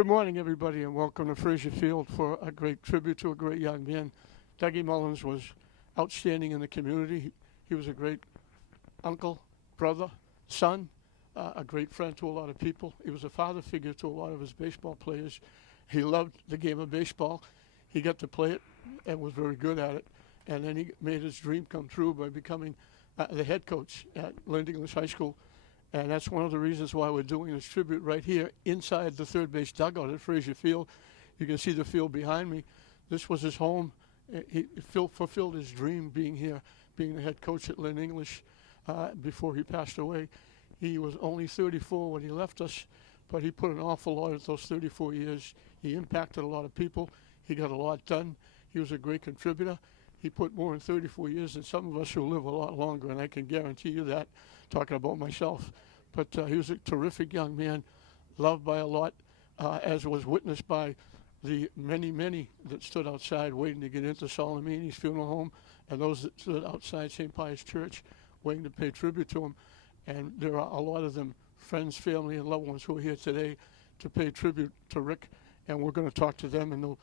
Good morning, everybody, and welcome to Fraser Field for a great tribute to a great young man. Dougie Mullins was outstanding in the community. He was a great uncle, brother, son, a great friend to a lot of people. He was a father figure to a lot of his baseball players. He loved the game of baseball. He got to play it and was very good at it. And then he made his dream come true by becoming the head coach at Lind English High School. And that's one of the reasons why we're doing this tribute right here inside the third base dugout at Fraser Field. You can see the field behind me. This was his home. He fulfilled his dream being here, being the head coach at Lind English before he passed away. He was only 34 when he left us, but he put an awful lot of those 34 years. He impacted a lot of people. He got a lot done. He was a great contributor. He put more than 34 years than some of us who live a lot longer, and I can guarantee you that, talking about myself. But he was a terrific young man, loved by a lot, as was witnessed by the many that stood outside waiting to get into Solomini's funeral home, and those that stood outside St. Pius Church waiting to pay tribute to him. And there are a lot of them, friends, family, and loved ones who are here today to pay tribute to Rick, and we're going to talk to them, and they'll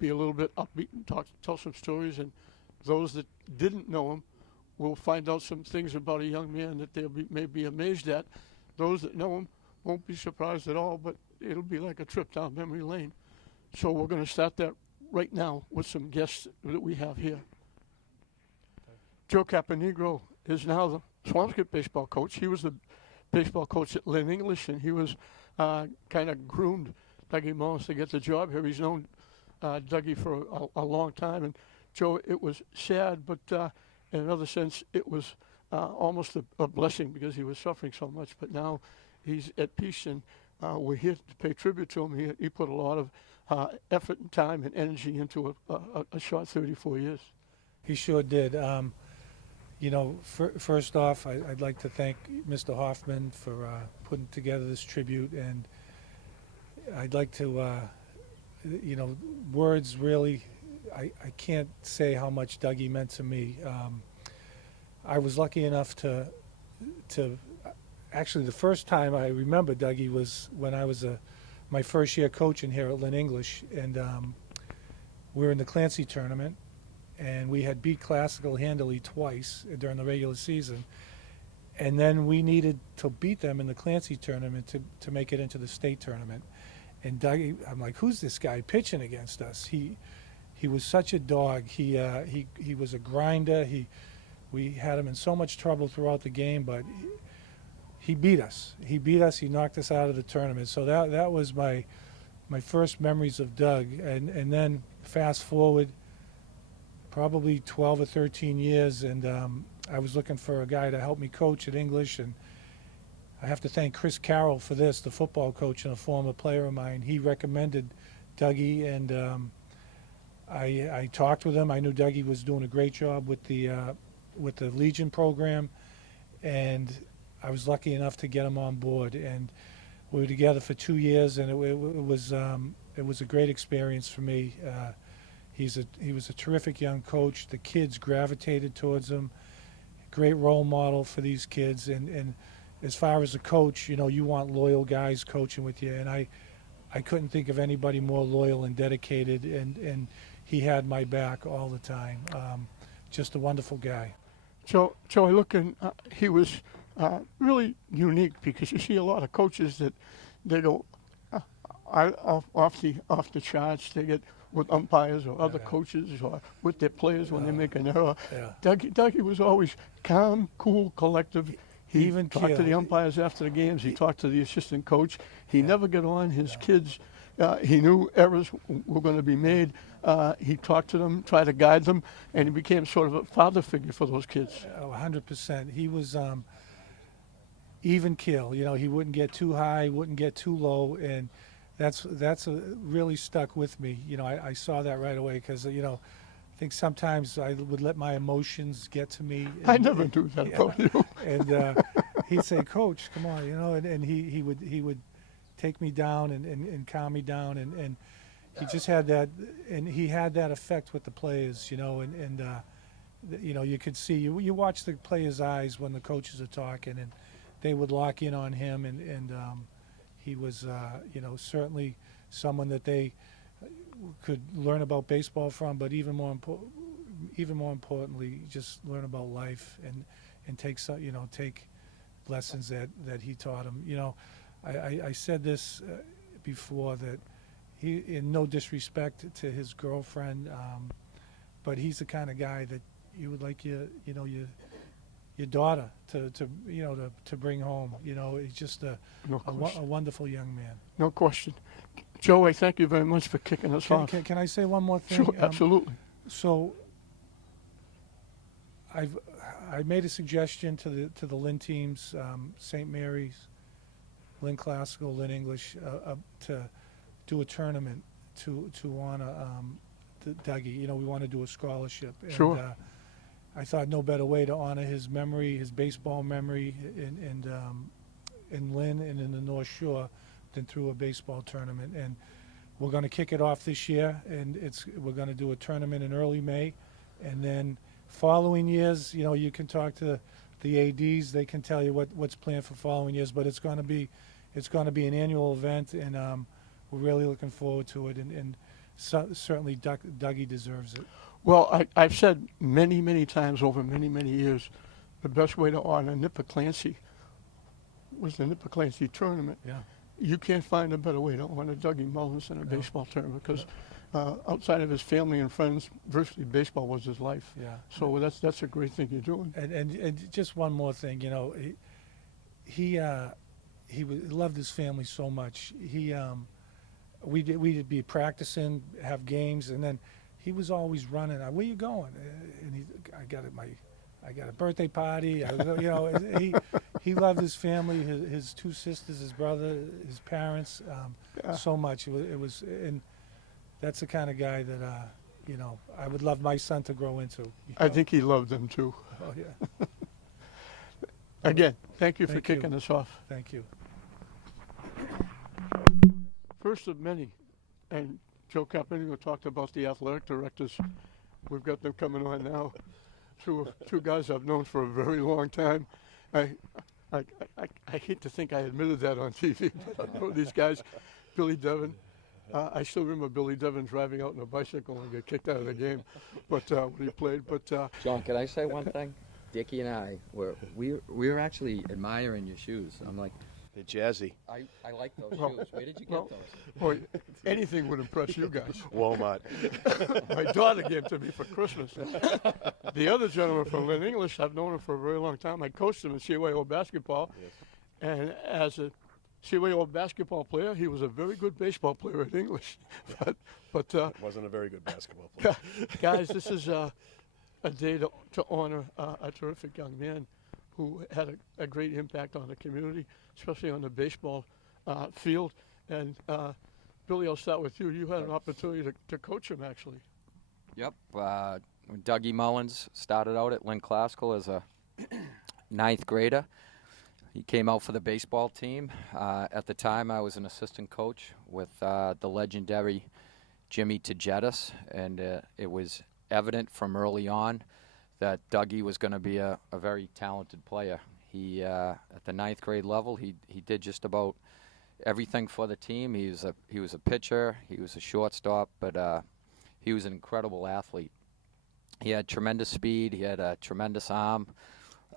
be a little bit upbeat and tell some stories. And those that didn't know him will find out some things about a young man that may be amazed at. Those that know him won't be surprised at all, but it'll be like a trip down memory lane. So we're going to start that right now with some guests that we have here. Joe Caponegro is now the Swampscott baseball coach. He was the baseball coach at Lind English, and he was kind of groomed Dougie Mullins to get the job here. He's known Dougie for a long time. And Joe, it was sad, but in another sense, it was almost a blessing because he was suffering so much. But now he's at peace, and we're here to pay tribute to him. He put a lot of effort and time and energy into a short 34 years. He sure did. First off, I'd like to thank Mr. Hoffman for putting together this tribute, and I'd like to, words really, I can't say how much Dougie meant to me. I was lucky enough to actually the first time I remember Dougie was when I was my first year coaching here at Lind English, and we were in the Clancy tournament, and we had beat Classical handily twice during the regular season, and then we needed to beat them in the Clancy tournament to make it into the state tournament. And Dougie, I'm like, who's this guy pitching against us? He was such a dog. He was a grinder. We had him in so much trouble throughout the game, but he beat us. He knocked us out of the tournament. So that was my first memories of Doug. And then fast forward probably 12 or 13 years, and I was looking for a guy to help me coach at English, and I have to thank Chris Carroll for this, the football coach and a former player of mine. He recommended Dougie, and I talked with him. I knew Dougie was doing a great job with the Legion program, and I was lucky enough to get him on board. And we were together for 2 years, and it was a great experience for me. He was a terrific young coach. The kids gravitated towards him. Great role model for these kids, and as far as a coach, you want loyal guys coaching with you, and I couldn't think of anybody more loyal and dedicated, and he had my back all the time. Just a wonderful guy. So I look, and he was really unique, because you see a lot of coaches that they go off the charts. They get with umpires or other coaches or with their players when they make an error. Yeah. Dougie was always calm, cool, collective. He even talked to the umpires after the games. He talked to the assistant coach. He never got on his kids. He knew errors were going to be made. He talked to them, tried to guide them, and he became sort of a father figure for those kids. 100%. He was even keel. He wouldn't get too high, wouldn't get too low, and that's really stuck with me. I saw that right away, because I think sometimes I would let my emotions get to me. I never do that about you. And he'd say, "Coach, come on," and he would take me down and calm me down, and he just had that, and he had that effect with the players, and you could see, you watch the players' eyes when the coaches are talking, and they would lock in on him, and he was certainly someone that they could learn about baseball from, but even more importantly, just learn about life and take some, take lessons that he taught him. I said this before, that he, in no disrespect to his girlfriend, but he's the kind of guy that you would like your daughter to bring home. He's just a wonderful young man. No question. Joe, I thank you very much for kicking us off. Can I say one more thing? Sure, absolutely. So I made a suggestion to the Lynn teams, St. Mary's, Lynn Classical, Lynn English, to do a tournament to honor Dougie. We want to do a scholarship. Sure. And, I thought no better way to honor his memory, his baseball memory, in Lynn and in the North Shore than through a baseball tournament. And we're going to kick it off this year, and we're going to do a tournament in early May, and then following years, you can talk to the ADs; they can tell you what's planned for following years. But it's going to be an annual event, and we're really looking forward to it. And certainly Dougie deserves it. Well, I've said many, many times over many, many years, the best way to honor Nipper Clancy was the Nipper Clancy tournament. Yeah. You can't find a better way to honor Dougie Mullins than a baseball tournament, because outside of his family and friends, virtually baseball was his life. Yeah. So that's a great thing you're doing. And just one more thing, he loved his family so much. We'd be practicing, have games, and then he was always running. Where you going? And I got a birthday party. He loved his family, his two sisters, his brother, his parents, so much. It was, and that's the kind of guy that I would love my son to grow into. I think he loved them too. Oh yeah. Again, thank you for kicking us off. Thank you. First of many, and Joe Caponino talked about the athletic directors. We've got them coming on now. Two guys I've known for a very long time. I hate to think I admitted that on TV, but I know these guys. Billy Devin. I still remember Billy Devin driving out on a bicycle and get kicked out of the game, but when he played. But John, can I say one thing? Dickie and I we were actually admiring your shoes. I'm like, they're jazzy. I like those shoes. Where did you get those? Boy, anything would impress you guys. Walmart. My daughter gave to me for Christmas. The other gentleman from Lynn English, I've known him for a very long time. I coached him in CYO basketball, and as a CYO basketball player, he was a very good baseball player at English. but wasn't a very good basketball player. Guys, this is a day to honor a terrific young man who had a great impact on the community, especially on the baseball field. And Billy, I'll start with you. You had an opportunity to coach him, actually. Yep. Dougie Mullins started out at Lynn Classical as a ninth grader. He came out for the baseball team. At the time, I was an assistant coach with the legendary Jimmy Tajettis, and it was evident from early on that Dougie was going to be a very talented player. He, at the ninth grade level, he did just about everything for the team. He was a pitcher, he was a shortstop, but he was an incredible athlete. He had tremendous speed, he had a tremendous arm.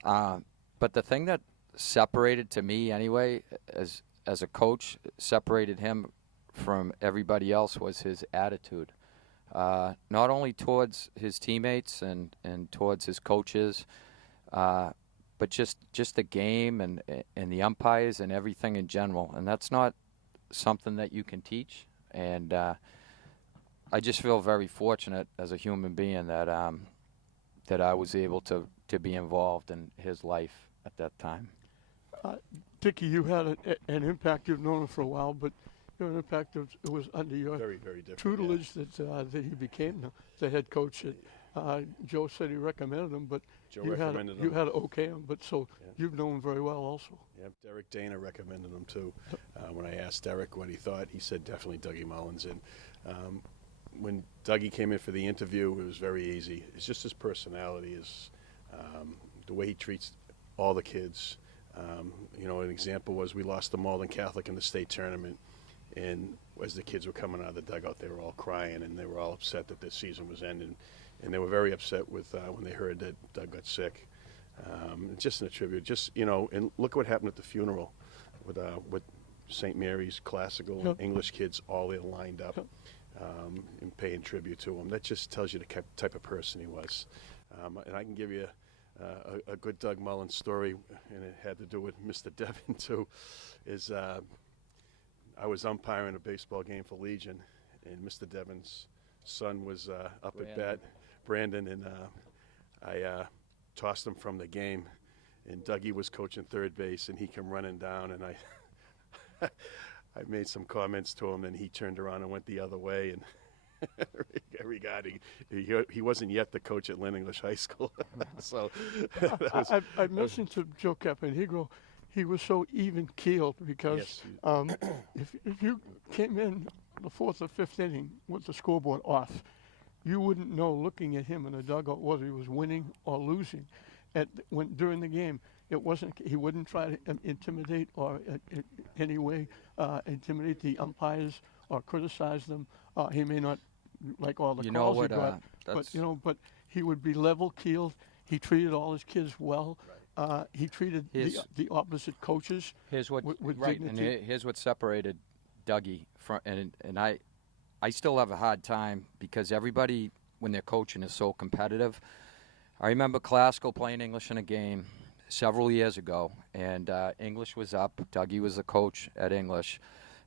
But the thing that separated, to me anyway, as a coach, separated him from everybody else was his attitude. Not only towards his teammates and towards his coaches, but just the game and the umpires and everything in general. And that's not something that you can teach. And I just feel very fortunate as a human being that I was able to be involved in his life at that time. Dickie, you had an impact. You've known him for a while, but your impact was under your Very, very different. tutelage that he became the head coach. Joe said he recommended him, but Joe you recommended had him. to okay him. But so you've known him very well also. Yep, Derek Dana recommended him too. When I asked Derek what he thought, he said definitely Dougie Mullins. And when Dougie came in for the interview, it was very easy. It's just his personality, the way he treats all the kids. An example was we lost the Malden Catholic in the state tournament. And as the kids were coming out of the dugout, they were all crying, and they were all upset that their season was ending. And they were very upset with when they heard that Doug got sick. Just in a tribute, and look what happened at the funeral with St. Mary's classical and English kids all there lined up and paying tribute to him. That just tells you the type of person he was. And I can give you a good Doug Mullins story, and it had to do with Mr. Devon too. I was umpiring a baseball game for Legion, and Mr. Devon's son was up at bat, Brandon, and I tossed him from the game, and Dougie was coaching third base, and he came running down, and I made some comments to him, and he turned around and went the other way, and regarding he wasn't yet the coach at Lynn English High School. So I mentioned to Joe Caponegro, he was so even keeled because if you came in the fourth or fifth inning with the scoreboard off, you wouldn't know looking at him in the dugout whether he was winning or losing. During the game, it wasn't. He wouldn't try to intimidate or in any way intimidate the umpires or criticize them. He may not like all the calls he got, but he would be level keeled. He treated all his kids well. He treated the opposite coaches with dignity. And here's what separated Dougie from, and I still have a hard time because everybody, when they're coaching, is so competitive. I remember Classical playing English in a game several years ago, and English was up. Dougie was the coach at English,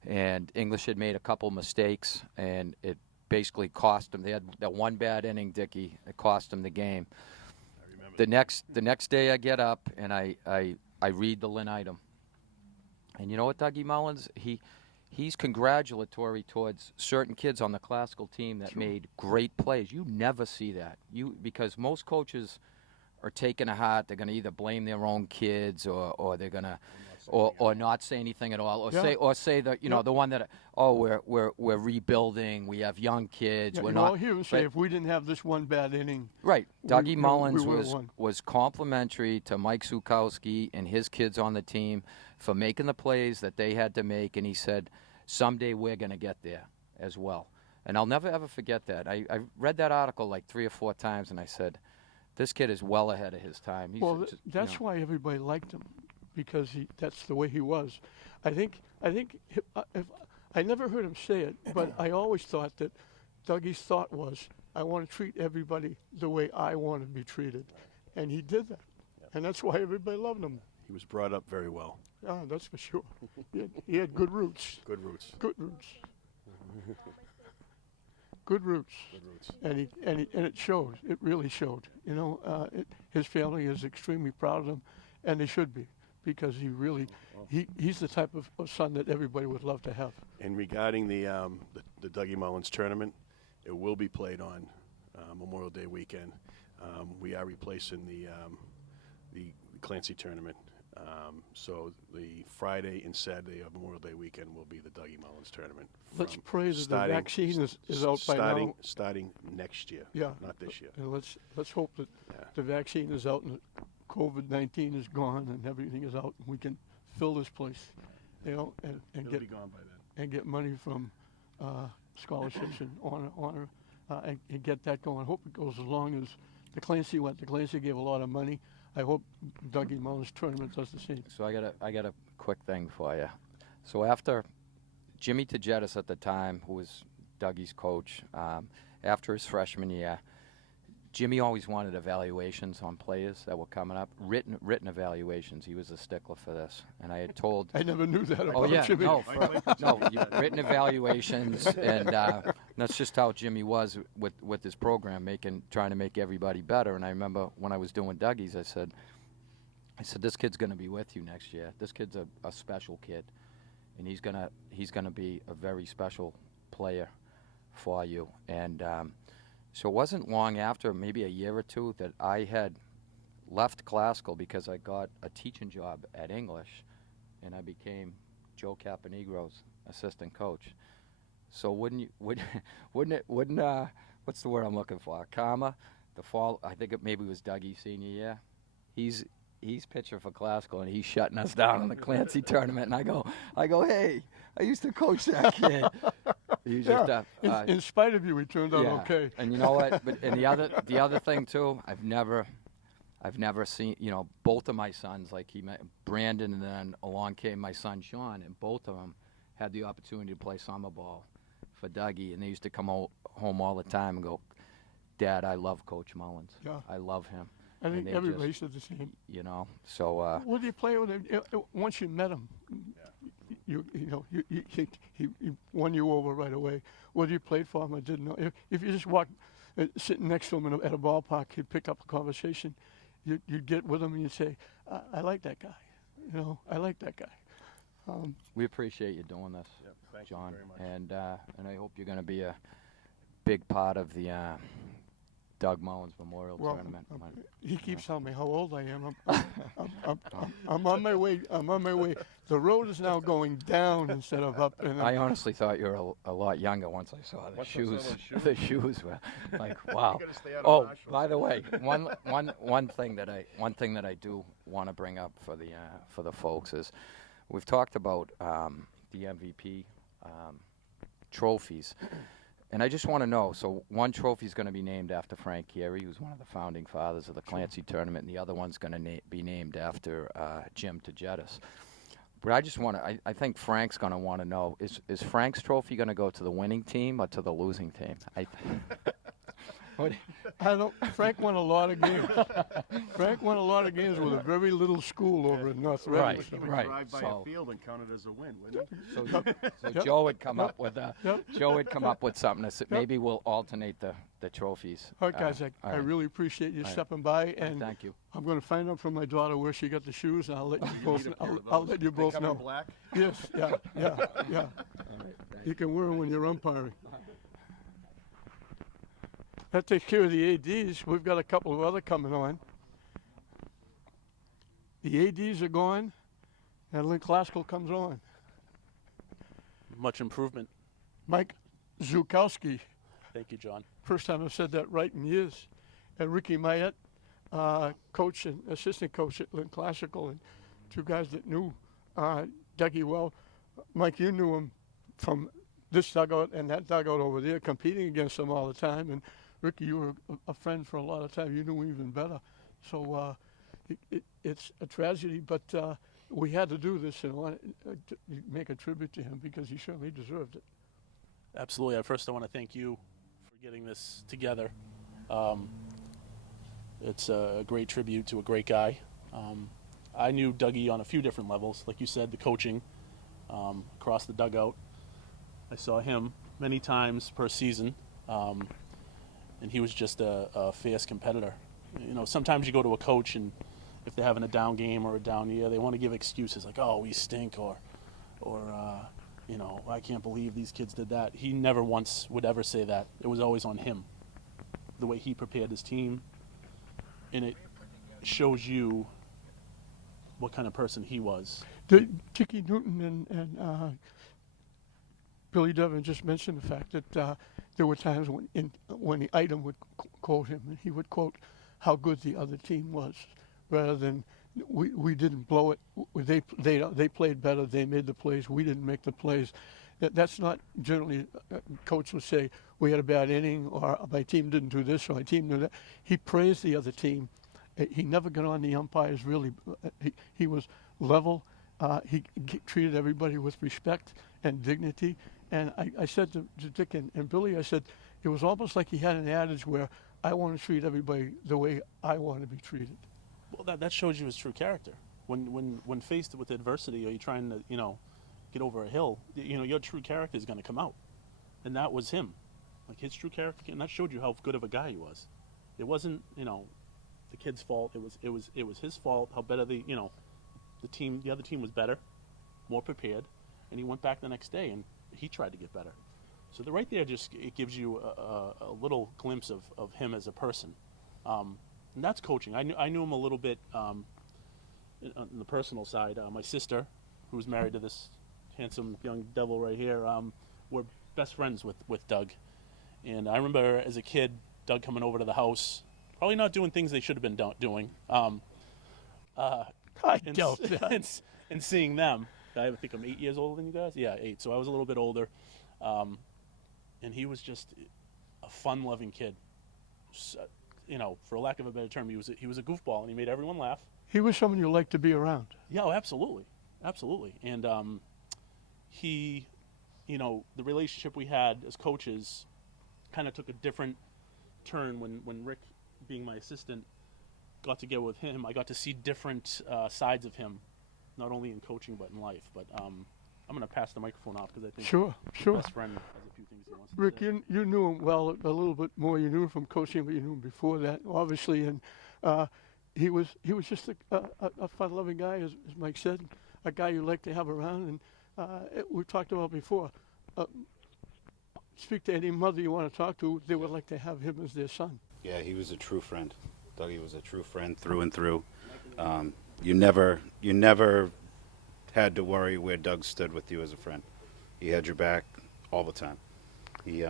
and English had made a couple mistakes, and it basically cost them. They had that one bad inning, Dickie. It cost them the game. The next day I get up and I read the Lynn item. And you know what, Dougie Mullins? He's congratulatory towards certain kids on the Classical team that made great plays. You never see that. Because most coaches are taking to heart. They're going to either blame their own kids or they're going to or not say anything at all, or say that the one that we're rebuilding, we have young kids, we're not. He would say if we didn't have this one bad inning. Right, Dougie Mullins was complimentary to Mike Zukowski and his kids on the team for making the plays that they had to make, and he said, someday we're going to get there as well. And I'll never ever forget that. I read that article like 3 or 4 times, and I said, this kid is well ahead of his time. That's why everybody liked him. Because that's the way he was. I think if I never heard him say it, but I always thought that Dougie's thought was, I want to treat everybody the way I want to be treated. And he did that. And that's why everybody loved him. he was brought up very well. Yeah, that's for sure. He had good roots. Good roots. Good roots. Good roots. Good roots. And it showed. It really showed. His family is extremely proud of him, and they should be. Because he's the type of son that everybody would love to have. And regarding the Dougie Mullins tournament, it will be played on Memorial Day weekend. We are replacing the Clancy tournament. So the Friday and Saturday of Memorial Day weekend will be the Dougie Mullins tournament. Let's pray that the vaccine is out by now. Starting next year, not this year. And let's hope that the vaccine is out and COVID-19 is gone and everything is out and we can fill this place, and It'll be gone by then. And get money from scholarships and honor and get that going. I hope it goes as long as the Clancy went. The Clancy gave a lot of money. I hope Dougie Mullins tournament does the same. So I got a quick thing for you. So after Jimmy Tajettis at the time, who was Dougie's coach, after his freshman year, Jimmy always wanted evaluations on players that were coming up, written evaluations. He was a stickler for this, and I had told. I never knew that about Jimmy. Written evaluations, and that's just how Jimmy was with his program, trying to make everybody better. And I remember when I was doing Dougie's, I said, this kid's going to be with you next year. This kid's a special kid, and he's gonna be a very special player for you. And so it wasn't long after, maybe a year or two, that I had left Classical because I got a teaching job at English, and I became Joe Caponegro's assistant coach. So wouldn't what's the word I'm looking for? Karma, the fall. I think it maybe was Dougie's senior year. he's pitching for Classical, and he's shutting us down in the Clancy tournament. And I go, hey, I used to coach that kid. He's just in spite of you, he turned out okay. And you know what? But and the other thing too, I've never seen, both of my sons, like he met Brandon, and then along came my son Sean, and both of them had the opportunity to play summer ball for Dougie, and they used to come home all the time and go, Dad, I love Coach Mullins. Yeah. I love him. I think they everybody just, said the same. So. What do you play with him? Once you met him, he won you over right away. Whether you played for him, I didn't know. If you just walked, sitting next to him at a ballpark, he'd pick up a conversation. You'd get with him and you'd say, I like that guy. I like that guy. We appreciate you doing this, Thank John, you very much. and I hope you're going to be a big part of the Doug Mullins Memorial Tournament. He keeps telling me how old I am. I'm on my way. I'm on my way. The road is now going down instead of up. And I honestly thought you were a lot younger once I saw the Once I saw shoes. those The shoes were like, wow. You gotta stay out of Oh, Marshall's. by the way, one thing that I do want to bring up for the folks is we've talked about the MVP trophies. And I just want to know, so one trophy is going to be named after Frank Gehry, who's one of the founding fathers of the Clancy tournament, and the other one's going to be named after Jim Tagetis. But I just want to, I think Frank's going to want to know, is Frank's trophy going to go to the winning team or to the losing team? Frank won a lot of games. Frank won a lot of games with a very little school over in North Reading. Right, He would right. drive by So- a field and count it as a win, wouldn't he? So Joe would come up with something. Maybe we'll alternate the trophies. All right, guys, all I right. really appreciate you All right. stepping by, and Thank you. I'm going to find out from my daughter where she got the shoes, and I'll let you You both. need a pair of I'll those. let you They both come know. in black? Yes, yeah. You can wear them when you're umpiring. That takes care of the ADs. We've got a couple of other coming on. The ADs are gone, and Lynn Classical comes on. Much improvement. Mike Zukowski, Thank you, John. first time I've said that right in years. And Ricky Mayette, coach and assistant coach at Lynn Classical, and two guys that knew Dougie well. Mike, you knew him from this dugout and that dugout over there, competing against him all the time. And Ricky, you were a friend for a lot of time. You knew him even better. So it's a tragedy, but we had to do this and want to make a tribute to him because he certainly deserved it. Absolutely. First, I want to thank you for getting this together. It's a great tribute to a great guy. I knew Dougie on a few different levels. Like you said, the coaching across the dugout. I saw him many times per season, and he was just a fierce competitor. Sometimes you go to a coach, and if they're having a down game or a down year, they want to give excuses like, "Oh, we stink," or I can't believe these kids did that. He never once would ever say that. It was always on him, the way he prepared his team, and it shows you what kind of person he was. Tiki Newton and Billy Devin just mentioned the fact that there were times when the item would quote him, and he would quote how good the other team was, rather than we didn't blow it. They played better. They made the plays. We didn't make the plays. That's not generally. Coach would say we had a bad inning, or my team didn't do this, or my team did that. He praised the other team. He never got on the umpires. Really, he was level. He treated everybody with respect and dignity. And I said to Dick and Billy, I said, it was almost like he had an adage where I want to treat everybody the way I want to be treated. Well, that shows you his true character. When faced with adversity, or you're trying to get over a hill, your true character is going to come out, and that was him, like his true character, and that showed you how good of a guy he was. It wasn't the kid's fault. It was his fault. How better the other team was better, more prepared, and he went back the next day and he tried to get better. So right there, it gives you a little glimpse of him as a person. And that's coaching. I knew him a little bit on the personal side. My sister, who's married to this handsome young devil right here, we're best friends with Doug. And I remember as a kid, Doug coming over to the house, probably not doing things they should have been doing. I and, doubt that. and seeing them. I think I'm 8 years older than you guys. Yeah, 8. So I was a little bit older, and he was just a fun-loving kid. You know, for lack of a better term, he was a goofball, and he made everyone laugh. He was someone you liked to be around. Yeah, oh, absolutely, absolutely. And he, you know, the relationship we had as coaches kind of took a different turn when Rick, being my assistant, got together with him. I got to see different sides of him, not only in coaching but in life. But I'm going to pass the microphone off because I think Sure, my sure. best friend has a few things he wants Rick, to say. you knew him well, a little bit more. You knew him from coaching, but you knew him before that, obviously. And he was just a fun-loving guy, as Mike said, a guy you like to have around. And we talked about before. Speak to any mother you want to talk to; they would like to have him as their son. Yeah, he was a true friend. Dougie was a true friend through and through. You never had to worry where Doug stood with you as a friend. He had your back all the time. He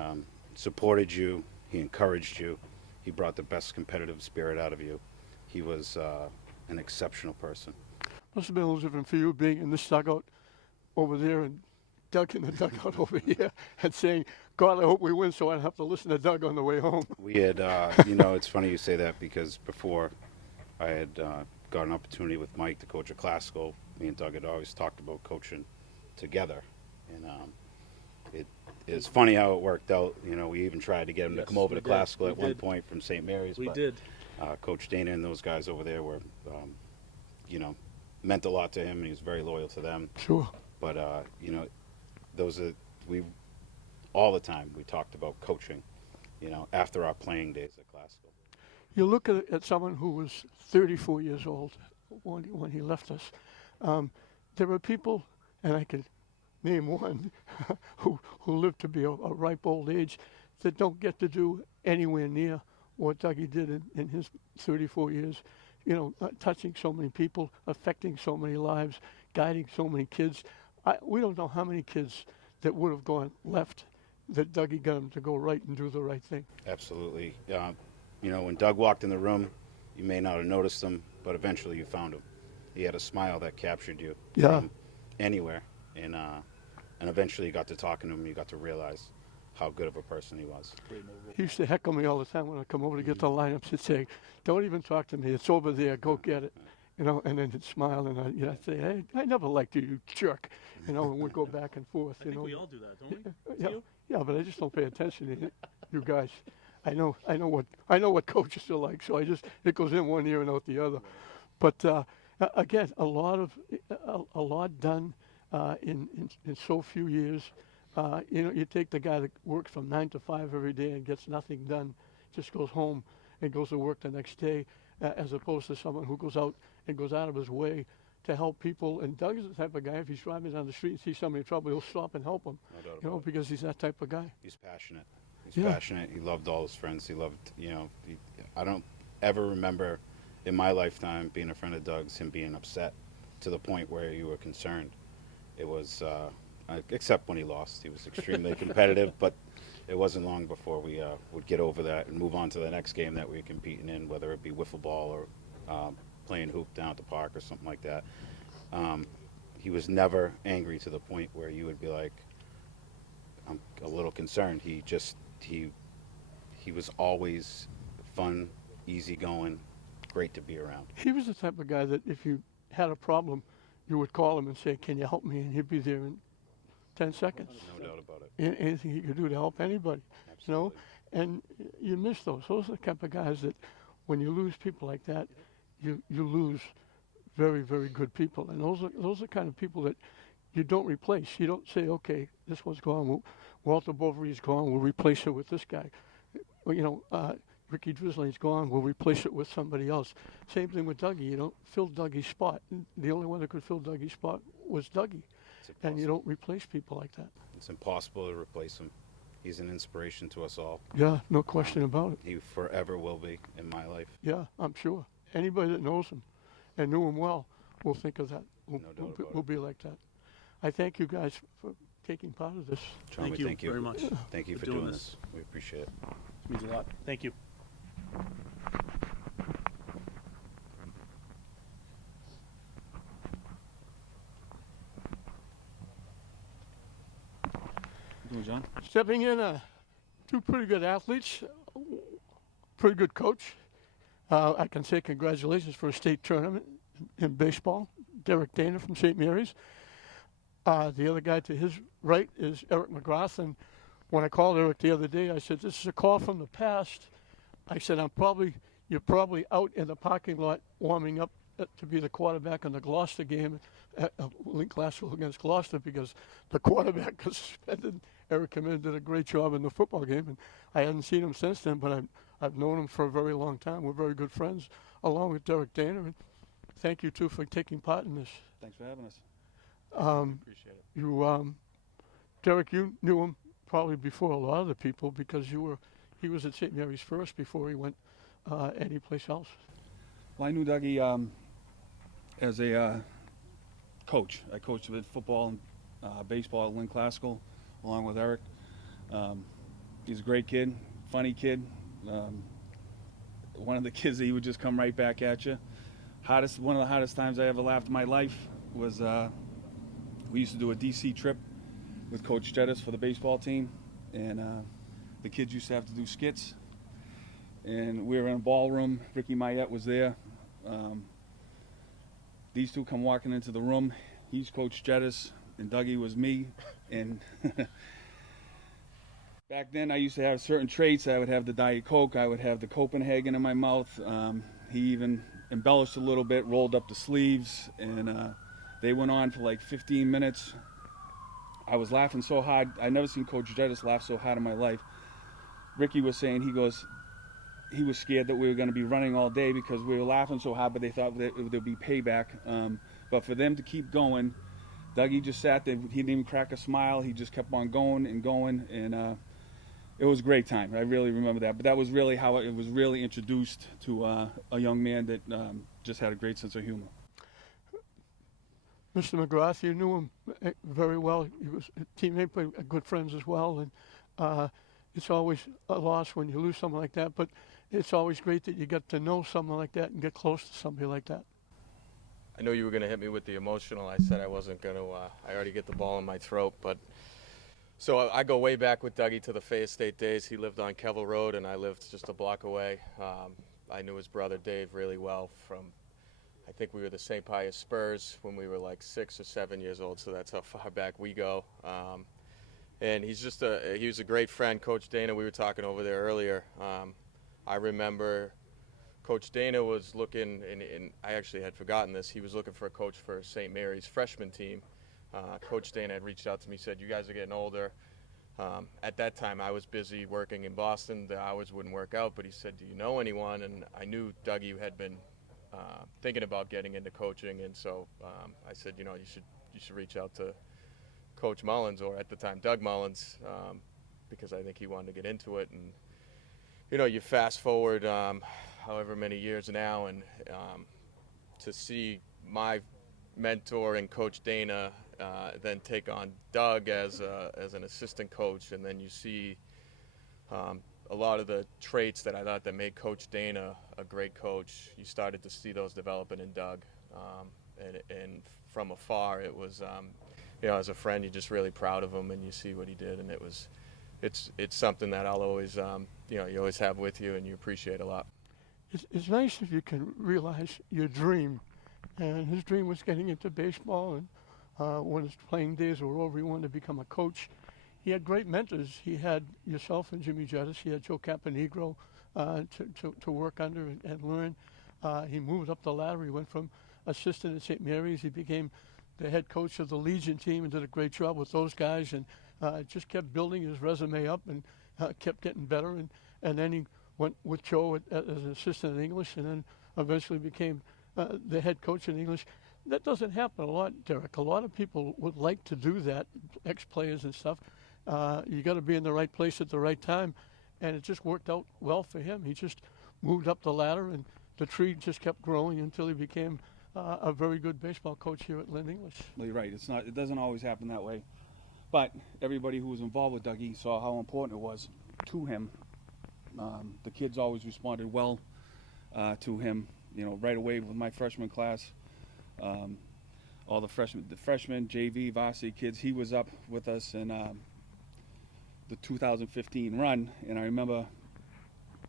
supported you. He encouraged you. He brought the best competitive spirit out of you. He was an exceptional person. Must have been a little different for you being in this dugout over there and Doug in the dugout over here and saying, God, I hope we win so I don't have to listen to Doug on the way home. We had, you know, it's funny you say that because before I had got an opportunity with Mike to coach a classical, me and Doug had always talked about coaching together. And it's funny how it worked out. You know, we even tried to get him to come over to classical at one point from St. Mary's. We but, did. Coach Dana and those guys over there were, you know, meant a lot to him, and he was very loyal to them. Sure. But, you know, all the time we talked about coaching, you know, after our playing days at classical. You look at someone who was 34 years old when he left us. There are people, and I can name one, who lived to be a ripe old age that don't get to do anywhere near what Dougie did in his 34 years. You know, touching so many people, affecting so many lives, guiding so many kids. We don't know how many kids that would have gone left that Dougie got them to go right and do the right thing. Absolutely. You know, when Doug walked in the room, you may not have noticed him, but eventually you found him. He had a smile that captured you from anywhere, and eventually you got to talking to him, you got to realize how good of a person he was. He used to heckle me all the time when I come over to get the lineups. He'd say, "Don't even talk to me. It's over there. Go get it." You know, and then he'd smile, and I'd say, "Hey, I never liked you, you jerk." You know, and we'd go back and forth. I think we all do that, don't we? Yeah, You? yeah, but I just don't pay attention to you guys. I know what coaches are like, so it goes in one ear and out the other. But again, a lot done in so few years. You know, you take the guy that works from 9 to 5 every day and gets nothing done, just goes home and goes to work the next day, as opposed to someone who goes out and goes out of his way to help people. And Doug is the type of guy, if he's driving down the street and sees somebody in trouble, he'll stop and help them. No doubt You know, about it. because he's that type of guy. He's passionate. He's Yeah. passionate. He loved all his friends. He loved, you know, I don't ever remember in my lifetime being a friend of Doug's, him being upset to the point where you were concerned. It was, except when he lost. He was extremely competitive, but it wasn't long before we would get over that and move on to the next game that we were competing in, whether it be wiffle ball or playing hoop down at the park or something like that. He was never angry to the point where you would be like, I'm a little concerned. He was always fun, easygoing, great to be around. He was the type of guy that if you had a problem, you would call him and say, "Can you help me?" And he'd be there in 10 seconds. No doubt about it. Anything he could do to help anybody, you know. And you miss those. Those are the type of guys that, when you lose people like that, you lose very, very good people. And those are the kind of people that you don't replace. You don't say, "Okay, this one's gone. Walter Bovary's gone. We'll replace it with this guy." Well, you know, Ricky Drizzling's gone. We'll replace it with somebody else. Same thing with Dougie. You don't fill Dougie's spot. The only one that could fill Dougie's spot was Dougie. And you don't replace people like that. It's impossible to replace him. He's an inspiration to us all. Yeah, no question about it. He forever will be in my life. Yeah, I'm sure. Anybody that knows him and knew him well will think of that. No doubt about Will it. be like that. I thank you guys for taking part of this. Charlie, Thank you very much. Thank you for doing this. We appreciate it. It means a lot. Thank you. Stepping in, two pretty good athletes, pretty good coach. I can say congratulations for a state tournament in baseball. Derek Dana from St. Mary's. The other guy to his right is Eric McGrath. And when I called Eric the other day, I said, "This is a call from the past." I said, "You're probably out in the parking lot warming up to be the quarterback in the Gloucester game, Link Glasgow against Gloucester, because the quarterback got suspended." Eric came in and did a great job in the football game, and I hadn't seen him since then, but I've known him for a very long time. We're very good friends, along with Derek Dana. And thank you, too, for taking part in this. Thanks for having us. Appreciate it. Derek, you knew him probably before a lot of the people, because he was at St. Mary's first before he went anyplace else. Well, I knew Dougie as a coach. I coached with football and baseball at Lynn Classical, along with Eric. He's a great kid, funny kid. One of the kids that he would just come right back at you. One of the hardest times I ever laughed in my life was we used to do a DC trip with Coach Jettis for the baseball team, and the kids used to have to do skits. And we were in a ballroom. Ricky Mayette was there. These two come walking into the room. He's Coach Jettis, and Dougie was me. And back then, I used to have certain traits. I would have the Diet Coke. I would have the Copenhagen in my mouth. He even embellished a little bit, rolled up the sleeves, and they went on for like 15 minutes. I was laughing so hard. I never seen Coach Jettis laugh so hard in my life. Ricky was saying, he was scared that we were going to be running all day because we were laughing so hard, but they thought that there'd be payback. But for them to keep going, Dougie just sat there. He didn't even crack a smile. He just kept on going and going, and it was a great time. I really remember that. But that was really how it was really introduced to a young man that just had a great sense of humor. Mr. McGrath, you knew him very well. He was a teammate, but good friends as well. And it's always a loss when you lose someone like that, but it's always great that you get to know someone like that and get close to somebody like that. I know you were going to hit me with the emotional. I said I wasn't going to. I already get the ball in my throat. But so I go way back with Dougie to the Fay Estate days. He lived on Kevel Road, and I lived just a block away. I knew his brother Dave really well from, I think we were the St. Pius Spurs when we were like 6 or 7 years old, so that's how far back we go. And he's just he was a great friend. Coach Dana, we were talking over there earlier. I remember Coach Dana was looking, and I actually had forgotten this, he was looking for a coach for St. Mary's freshman team. Coach Dana had reached out to me, said, "You guys are getting older." At that time, I was busy working in Boston. The hours wouldn't work out, but he said, "Do you know anyone?" And I knew Dougie had been thinking about getting into coaching, and so I said, "You should reach out to Coach Mullins," or at the time Doug Mullins, because I think he wanted to get into it. And you fast forward however many years now, and to see my mentor and Coach Dana then take on Doug as an assistant coach, and then you see a lot of the traits that I thought that made Coach Dana a great coach. You started to see those developing in Doug, and from afar, it was as a friend, you're just really proud of him, and you see what he did, and it's something that I'll always you always have with you, and you appreciate a lot. It's nice if you can realize your dream, and his dream was getting into baseball, and when his playing days were over, he wanted to become a coach. He had great mentors. He had yourself and Jimmy Jettis. He had Joe Caponegro to work under and learn. He moved up the ladder. He went from assistant at St. Mary's. He became the head coach of the Legion team and did a great job with those guys, and just kept building his resume up and kept getting better. And then he went with Joe as an assistant in English, and then eventually became the head coach in English. That doesn't happen a lot, Derek. A lot of people would like to do that, ex-players and stuff. You got to be in the right place at the right time, and it just worked out well for him. He just moved up the ladder, and the tree just kept growing until he became a very good baseball coach here at Lynn English. Well, you're right. It doesn't always happen that way. But everybody who was involved with Dougie saw how important it was to him. The kids always responded well to him. Right away with my freshman class, all the freshmen, JV, varsity kids. He was up with us, and the 2015 run, and I remember,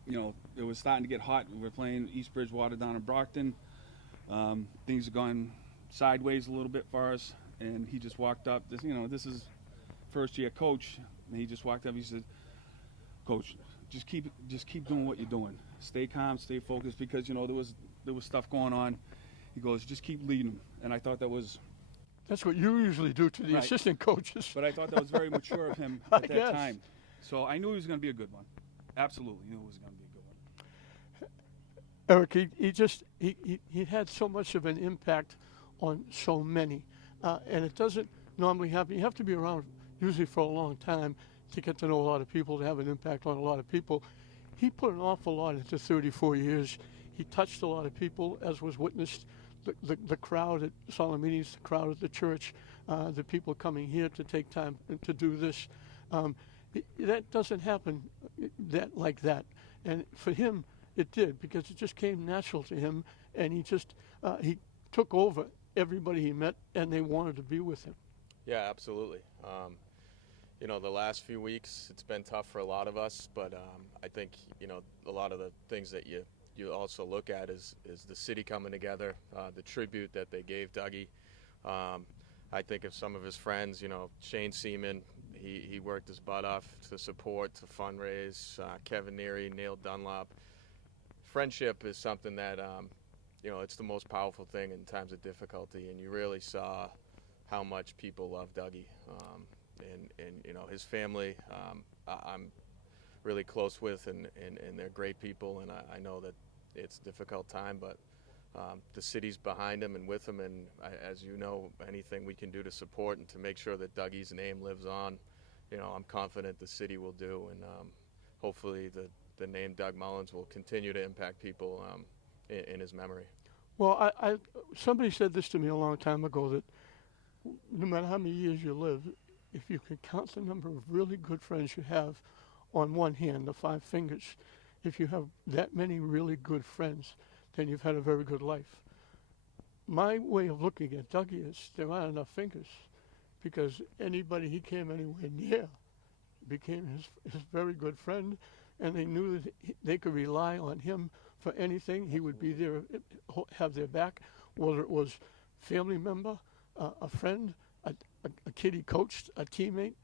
it was starting to get hot. We were playing East Bridgewater down in Brockton. Things had gone sideways a little bit for us, and he just walked up. This is first year coach, and he just walked up. He said, "Coach, just keep doing what you're doing. Stay calm, stay focused, because there was stuff going on." He goes, "Just keep leading them." And I thought that was, That's what you usually do to the Right. assistant coaches. but I thought that was very mature of him I at that guess. time. So I knew he was going to be a good one. Absolutely knew it was going to be a good one. Eric, he had so much of an impact on so many, and it doesn't normally happen. You have to be around usually for a long time to get to know a lot of people, to have an impact on a lot of people. He put an awful lot into 34 years. He touched a lot of people, as was witnessed. The crowd at solemn meetings, the crowd at the church, the people coming here to take time to do this. That doesn't happen like that. And for him, it did, because it just came natural to him, and he took over everybody he met, and they wanted to be with him. Yeah, absolutely. The last few weeks, it's been tough for a lot of us, but I think, a lot of the things that you also look at is the city coming together, the tribute that they gave Dougie. I think of some of his friends, Shane Seaman, he worked his butt off to support, to fundraise, Kevin Neary, Neil Dunlop. Friendship is something that, it's the most powerful thing in times of difficulty, and you really saw how much people love Dougie. And his family, I'm really close with, and they're great people, and I know that it's a difficult time, but the city's behind him and with him, and as you know, anything we can do to support and to make sure that Dougie's name lives on, I'm confident the city will do, and hopefully the name Doug Mullins will continue to impact people in his memory. Well, somebody said this to me a long time ago, that no matter how many years you live, if you can count the number of really good friends you have on one hand, the 5 fingers, if you have that many really good friends, then you've had a very good life. My way of looking at Dougie is there aren't enough fingers, because anybody he came anywhere near became his very good friend, and they knew that they could rely on him for anything. He would be there, have their back, whether it was family member, a friend, a kid he coached, a teammate,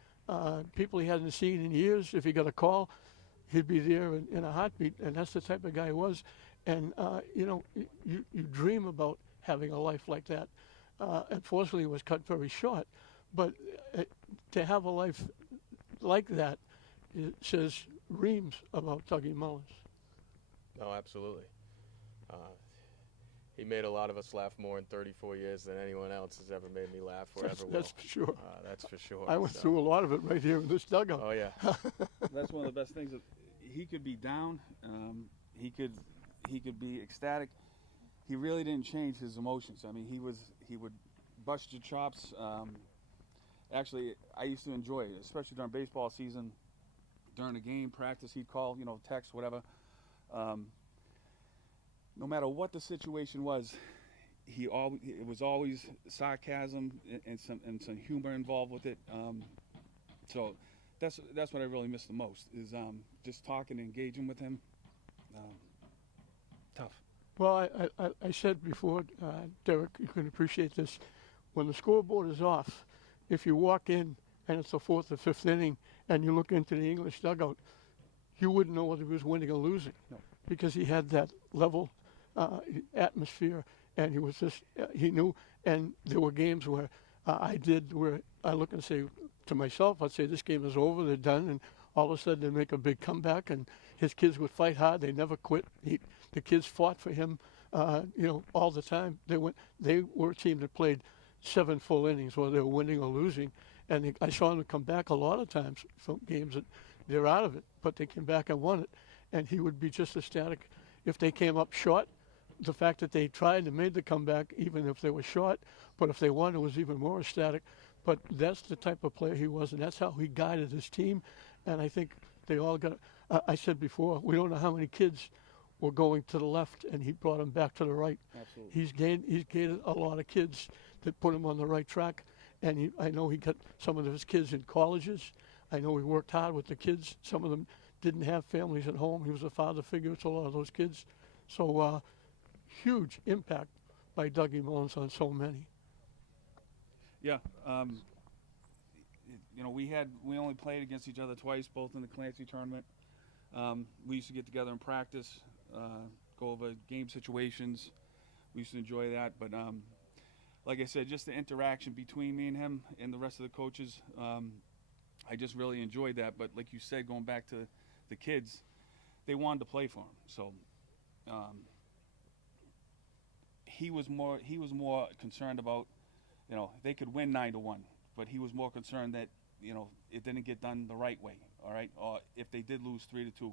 people he hadn't seen in years. If he got a call, he'd be there in a heartbeat, and that's the type of guy he was. And you dream about having a life like that. Unfortunately, it was cut very short, but to have a life like that, it says reams about Dougie Mullins. No, absolutely. He made a lot of us laugh more in 34 years than anyone else has ever made me laugh or ever will. That's for sure. That's for sure. I went through a lot of it right here in this dugout. Oh, yeah. That's one of the best things. That he could be down. He could be ecstatic. He really didn't change his emotions. I mean, he would bust your chops. Actually, I used to enjoy it, especially during baseball season. During the game, practice, he'd call, text, whatever. No matter what the situation was, it was always sarcasm and some humor involved with it. So that's what I really miss the most, is just talking and engaging with him. Tough. Well, I said before, Derek, you can appreciate this. When the scoreboard is off, if you walk in and it's the 4th or 5th inning and you look into the English dugout, you wouldn't know whether he was winning or losing. No. Because he had that level atmosphere, and he was just, he knew. And there were games where where I look and say to myself, I'd say, this game is over, they're done, and all of a sudden they make a big comeback, and his kids would fight hard. They never quit. The kids fought for him, all the time. They were a team that played 7 full innings, whether they were winning or losing, and I saw them come back a lot of times from games that they're out of it, but they came back and won it, and he would be just ecstatic if they came up short. The fact that they tried and made the comeback, even if they were short, but if they won, it was even more ecstatic. But that's the type of player he was, and that's how he guided his team. And I think they all got. I said before, we don't know how many kids were going to the left, and he brought them back to the right. Absolutely. He's gained a lot of kids that put him on the right track, and I know he got some of his kids in colleges. I know he worked hard with the kids. Some of them didn't have families at home. He was a father figure to a lot of those kids. So huge impact by Dougie Mullins on so many. Yeah. You know, we only played against each other twice, both in the Clancy tournament. We used to get together and practice, go over game situations. We used to enjoy that. But like I said, just the interaction between me and him and the rest of the coaches, I just really enjoyed that. But like you said, going back to the kids, they wanted to play for him. So he was more concerned about, you know, they could win 9-1, but he was more concerned that, you know, it didn't get done the right way. All right, or if they did lose 3-2,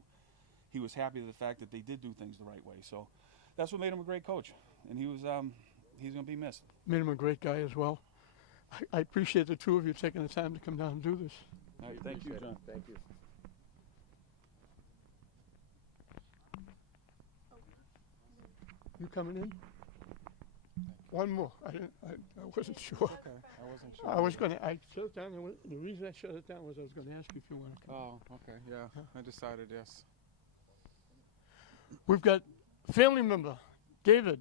he was happy with the fact that they did do things the right way. So that's what made him a great coach, and he's going to be missed. Made him a great guy as well. I appreciate the two of you taking the time to come down and do this. All right, thank you, John. Thank you. You coming in? One more. I wasn't sure. Okay, I wasn't sure. I shut it down. The reason I shut it down was I was going to ask you if you want to come. Oh, okay, yeah. I decided yes. We've got family member, David.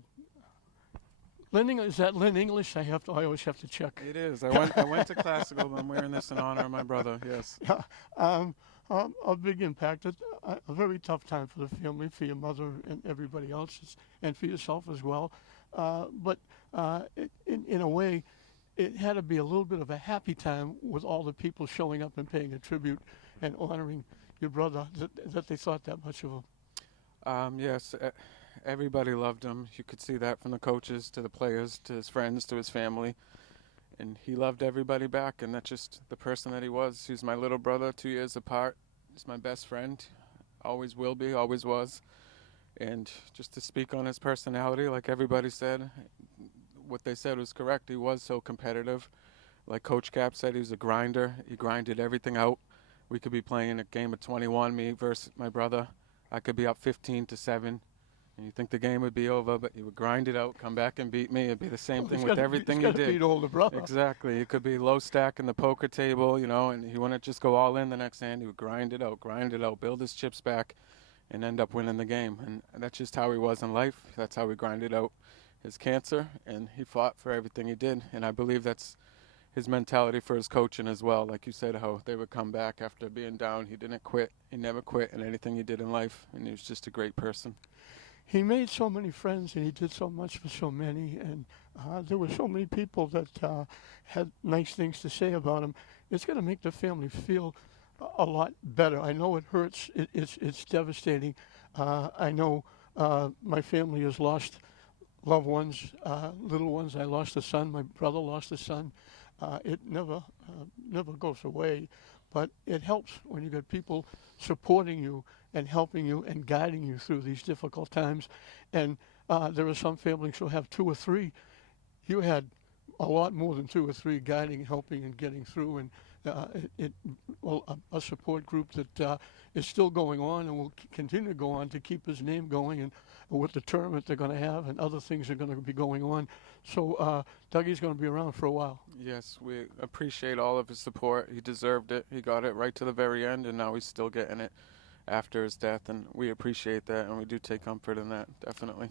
Is that Lynn English? I always have to check. It is. I went to classical, but I'm wearing this in honor of my brother. Yes. A big impact, a very tough time for the family, for your mother and everybody else, and for yourself as well. But in a way, it had to be a little bit of a happy time with all the people showing up and paying a tribute and honoring your brother, that they thought that much of him. Yes. Everybody loved him. You could see that from the coaches to the players to his friends to his family. And he loved everybody back, and that's just the person that he was. He was my little brother, 2 years apart. He's my best friend. Always will be, always was. And just to speak on his personality, like everybody said, what they said was correct. He was so competitive. Like Coach Cap said, he was a grinder. He grinded everything out. We could be playing a game of 21, me versus my brother. I could be up 15-7. And you think the game would be over, but he would grind it out, come back and beat me. It'd be the same thing with everything he did. Beat older brother. Exactly. It could be low stack in the poker table, you know, and he wouldn't just go all in the next hand. He would grind it out, build his chips back, and end up winning the game. And that's just how he was in life. That's how he grinded out his cancer, and he fought for everything he did. And I believe that's his mentality for his coaching as well. Like you said, how they would come back after being down. He didn't quit. He never quit in anything he did in life, and he was just a great person. He made so many friends, and he did so much for so many, and there were so many people that had nice things to say about him. It's going to make the family feel a lot better. I know it hurts. It's devastating. I know my family has lost loved ones, little ones. I lost a son. My brother lost a son. It never goes away, but it helps when you got people supporting you and helping you and guiding you through these difficult times. And there are some families who have 2 or 3. You had a lot more than 2 or 3 guiding, helping, and getting through. And a support group that is still going on and will continue to go on to keep his name going, and with the tournament they're going to have and other things are going to be going on. So Dougie's going to be around for a while. Yes, we appreciate all of his support. He deserved it. He got it right to the very end, and now he's still getting it after his death, and we appreciate that, and we do take comfort in that, definitely.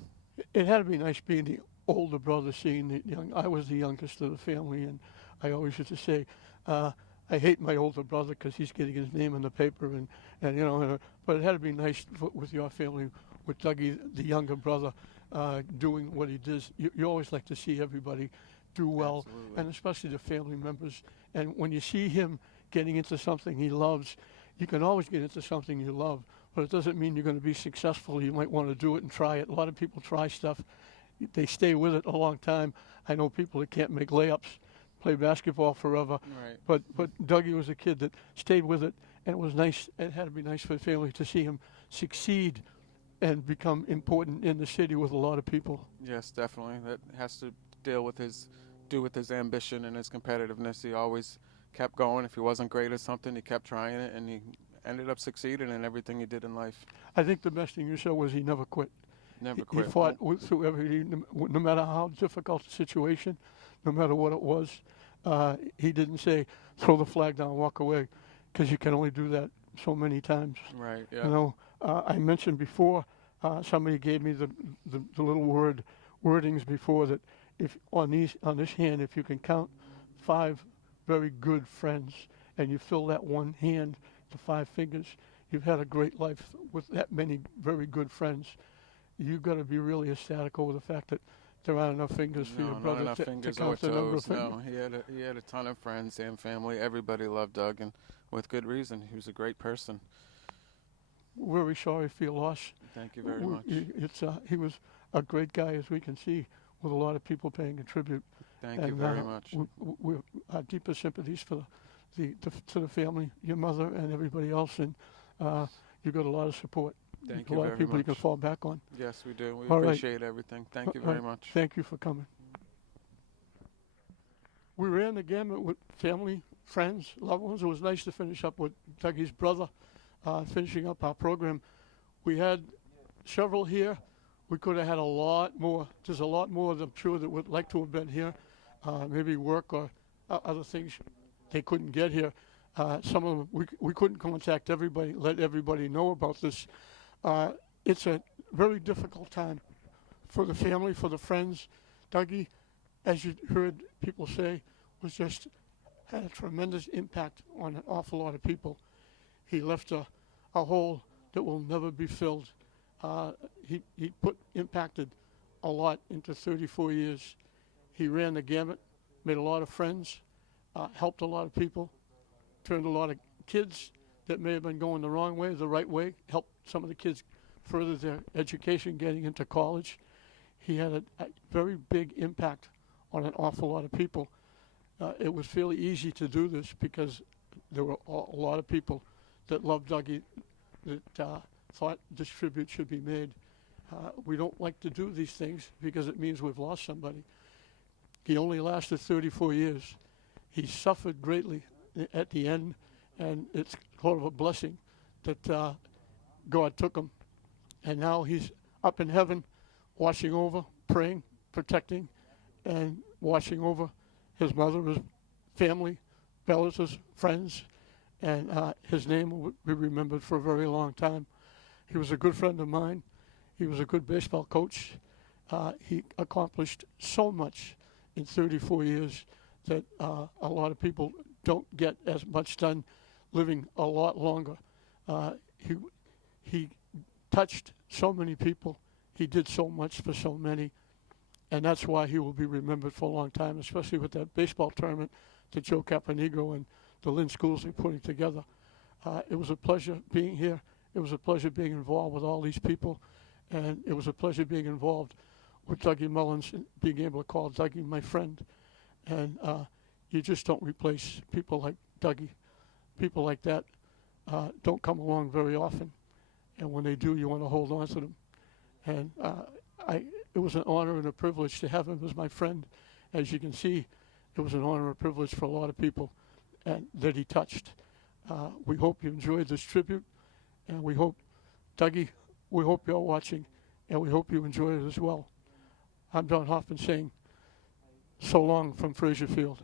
It had to be nice being the older brother, seeing the young. I was the youngest of the family, and I always used to say, I hate my older brother because he's getting his name in the paper, and you know. But it had to be nice with your family, with Dougie, the younger brother, doing what he does. You always like to see everybody do well, Absolutely. and especially the family members. And when you see him getting into something he loves, you can always get into something you love, but it doesn't mean you're going to be successful. You might want to do it and try it. A lot of people try stuff. They stay with it a long time. I know people that can't make layups, play basketball forever. Right. But Dougie was a kid that stayed with it, and it was nice. It had to be nice for the family to see him succeed and become important in the city with a lot of people. Yes, definitely. That has to do with his ambition and his competitiveness. He always kept going. If he wasn't great at something, he kept trying it, and he ended up succeeding in everything he did in life. I think the best thing you said was he never quit. Never quit. He fought through everything, no matter how difficult the situation, no matter what it was. He didn't say, throw the flag down, walk away. because you can only do that so many times. Right. Yeah. You know, I mentioned before, somebody gave me the little wordings before that if on this hand, if you can count 5 very good friends and you fill that one hand to 5 fingers, you've had a great life with that many very good friends. You've got to be really ecstatic over the fact that there aren't enough fingers for No, your not brother enough to fingers or count the number of toes. fingers. No, he had a ton of friends and family. Everybody loved Doug, and with good reason. He was a great person. We're very sorry for your loss. Thank you very W- much. He was a great guy, as we can see, with a lot of people paying a tribute. Thank you very much. We're our deepest sympathies for to the family, your mother, and everybody else, and you've got a lot of support. Thank a you lot very of people you can much. fall back on. Yes, we do. We All right. appreciate everything. Thank you very much. Thank you for coming. We ran the gamut with family, friends, loved ones. It was nice to finish up with Dougie's brother, finishing up our program. We had several here. We could have had a lot more. There's a lot more, I'm sure, that would like to have been here. Maybe work or other things they couldn't get here. Some of them, we couldn't contact everybody, let everybody know about this. It's a very difficult time for the family, for the friends. Dougie, as you heard people say, was just had a tremendous impact on an awful lot of people. He left a hole that will never be filled. He impacted a lot into 34 years. He ran the gamut, made a lot of friends, helped a lot of people, turned a lot of kids that may have been going the wrong way, the right way, helped some of the kids further their education, getting into college. He had a very big impact on an awful lot of people. It was fairly easy to do this because there were a lot of people that loved Dougie that thought this tribute should be made. We don't like to do these things because it means we've lost somebody. He only lasted 34 years. He suffered greatly at the end, and it's sort of a blessing that God took him. And now he's up in heaven, watching over, praying, protecting, and watching over his mother, his family, relatives, friends, and his name will be remembered for a very long time. He was a good friend of mine. He was a good baseball coach. He accomplished so much in 34 years that a lot of people don't get as much done living a lot longer. He touched so many people. He did so much for so many. And that's why he will be remembered for a long time, especially with that baseball tournament that Joe Caponegro and the Lynn schools are putting together. It was a pleasure being here. It was a pleasure being involved with all these people. And it was a pleasure being involved with Dougie Mullins and being able to call Dougie my friend. And you just don't replace people like Dougie. People like that don't come along very often. And when they do, you want to hold on to them. And it was an honor and a privilege to have him as my friend. As you can see, it was an honor and a privilege for a lot of people that he touched. We hope you enjoyed this tribute, and we hope, Dougie, we hope you're watching, and we hope you enjoy it as well. I'm Don Hoffman saying so long from Fraser Field.